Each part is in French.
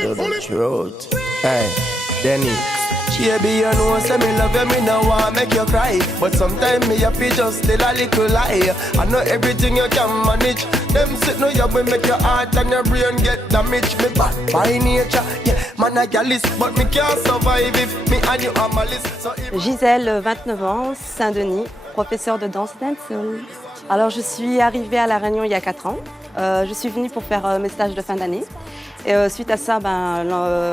to the truth. Hey, Denny. Baby, you know, say me love you, me no want make you cry. But sometimes me have to just tell a little lie. I know everything you can manage. Them sit no you will make your heart and your brain get damaged. Me bad by nature, yeah, man a gallus, but me can't survive if me and you are malice. So Gisèle, 29 ans, Saint-Denis, professeure de danse dancehall. Alors je suis arrivée à La Réunion il y a 4 ans. Je suis venue pour faire mes stages de fin d'année. Et suite à ça,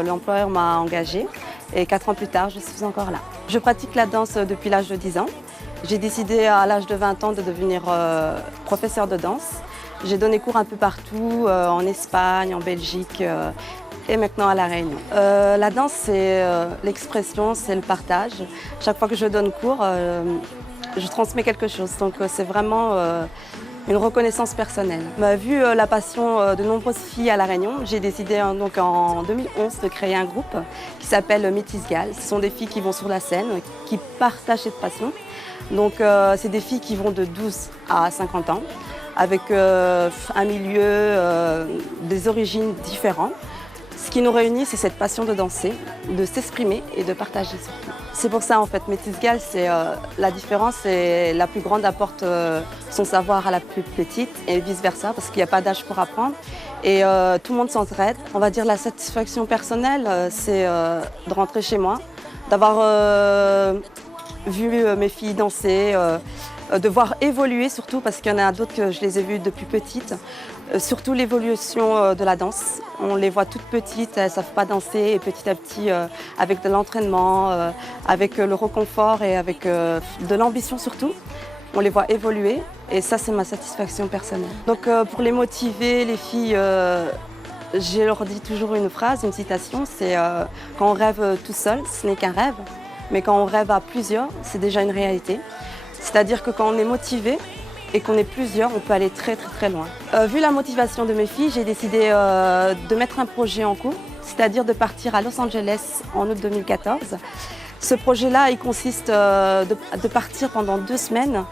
l'employeur m'a engagée. Et 4 ans plus tard, je suis encore là. Je pratique la danse depuis l'âge de 10 ans. J'ai décidé à l'âge de 20 ans de devenir professeure de danse. J'ai donné cours un peu partout, en Espagne, en Belgique et maintenant à La Réunion. La danse, c'est l'expression, c'est le partage. Chaque fois que je donne cours, je transmets quelque chose. Donc c'est vraiment une reconnaissance personnelle. Vu la passion de nombreuses filles à La Réunion, j'ai décidé donc en 2011 de créer un groupe qui s'appelle Métis Gal. Ce sont des filles qui vont sur la scène, qui partagent cette passion. Donc c'est des filles qui vont de 12 à 50 ans, avec un milieu, des origines différentes. Ce qui nous réunit, c'est cette passion de danser, de s'exprimer et de partager surtout. C'est pour ça en fait, Métis Gal, c'est la différence, c'est la plus grande apporte son savoir à la plus petite et vice versa, parce qu'il n'y a pas d'âge pour apprendre. Et tout le monde s'entraide. On va dire la satisfaction personnelle, c'est de rentrer chez moi, d'avoir vu mes filles danser, de voir évoluer surtout, parce qu'il y en a d'autres que je les ai vues depuis petites. Surtout l'évolution de la danse. On les voit toutes petites, elles ne savent pas danser et petit à petit, avec de l'entraînement, avec le reconfort et avec de l'ambition surtout, on les voit évoluer et ça c'est ma satisfaction personnelle. Donc pour les motiver, les filles, je leur dis toujours une phrase, une citation, c'est quand on rêve tout seul, ce n'est qu'un rêve, mais quand on rêve à plusieurs, c'est déjà une réalité. C'est-à-dire que quand on est motivé, et qu'on est plusieurs, on peut aller très très très loin. Vu la motivation de mes filles, j'ai décidé de mettre un projet en cours, c'est-à-dire de partir à Los Angeles en août 2014. Ce projet-là, il consiste de partir pendant 2 semaines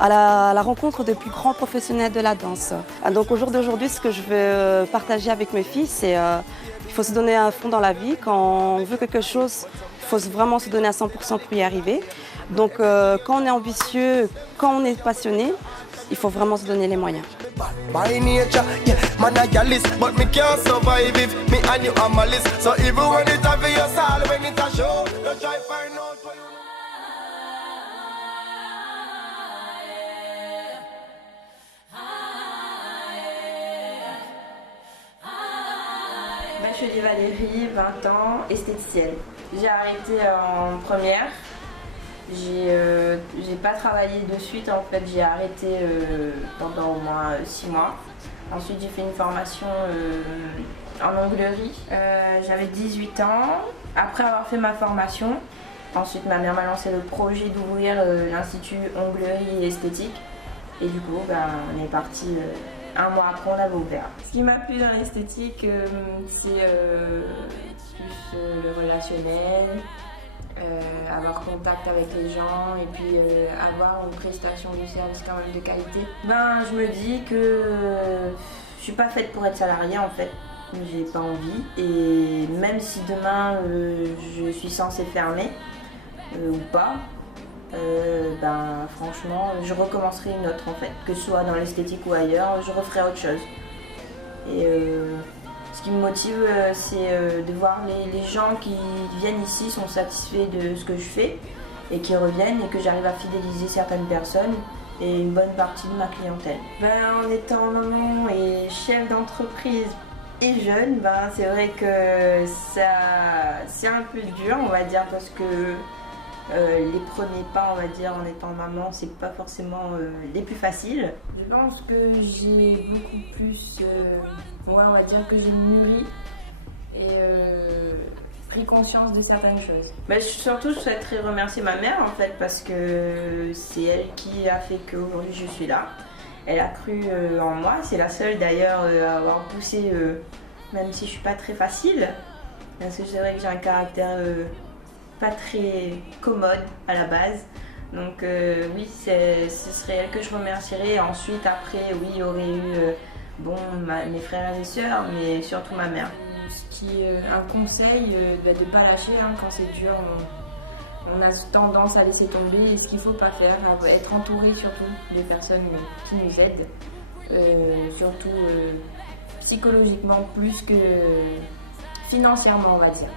à la rencontre des plus grands professionnels de la danse. Donc au jour d'aujourd'hui, ce que je veux partager avec mes filles, c'est qu'il faut se donner à fond dans la vie. Quand on veut quelque chose, il faut vraiment se donner à 100% pour y arriver. Donc quand on est ambitieux, quand on est passionné, il faut vraiment se donner les moyens. By nature, yeah, man a gallus, but me can't survive if me and you are malice. So even when it a for your soul, when it a show, don't try find out what you Bachelier Valérie, 20 ans, esthéticienne. J'ai arrêté en première. J'ai pas travaillé de suite, en fait j'ai arrêté pendant au moins 6 mois. Ensuite j'ai fait une formation en onglerie. J'avais 18 ans. Après avoir fait ma formation, ensuite ma mère m'a lancé le projet d'ouvrir l'Institut Onglerie et Esthétique. Et du coup on est parti 1 mois après on l'avait ouvert. Ce qui m'a plu dans l'esthétique, c'est plus le relationnel. Avoir contact avec les gens et puis avoir une prestation de service quand même de qualité. Je me dis que je suis pas faite pour être salariée en fait, j'ai pas envie et même si demain je suis censée fermer ou pas, franchement je recommencerai une autre en fait, que ce soit dans l'esthétique ou ailleurs, je referai autre chose. Et ce qui me motive, c'est de voir les gens qui viennent ici sont satisfaits de ce que je fais et qui reviennent et que j'arrive à fidéliser certaines personnes et une bonne partie de ma clientèle. En étant maman et chef d'entreprise et jeune, c'est vrai que c'est un peu dur, on va dire, parce que les premiers pas, on va dire, en étant maman, c'est pas forcément les plus faciles. Je pense que j'ai beaucoup plus, on va dire que j'ai mûri et pris conscience de certaines choses. Surtout, je souhaiterais remercier ma mère en fait, parce que c'est elle qui a fait qu'aujourd'hui je suis là. Elle a cru en moi, c'est la seule d'ailleurs à avoir poussé, même si je suis pas très facile, parce que c'est vrai que j'ai un caractère pas très commode à la base. Donc oui, ce serait elle que je remercierais. Ensuite, après, oui, il y aurait eu mes frères et sœurs, mais surtout ma mère. Ce petit un conseil, de ne pas lâcher hein, quand c'est dur. On a tendance à laisser tomber et ce qu'il ne faut pas faire, être entouré surtout des personnes qui nous aident, surtout psychologiquement plus que financièrement on va dire.